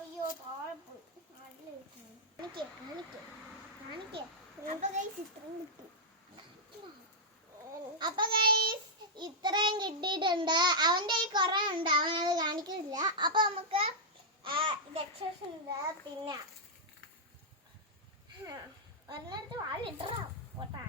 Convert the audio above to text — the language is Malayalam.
അയ്യോ താഴെ പോയി. അപ്പൊ ഗൈസ് ഇത്രയും കിട്ടിയിട്ടുണ്ട്. അവന്റെ കുറെ ഉണ്ട്, അവനത് കാണിക്കുന്നില്ല. അപ്പൊ നമുക്ക് എക്സസൈസ് ഉണ്ട്. പിന്നെ ഒരെണ്ണത്ത് വാളിട്ടാ പോട്ടാ.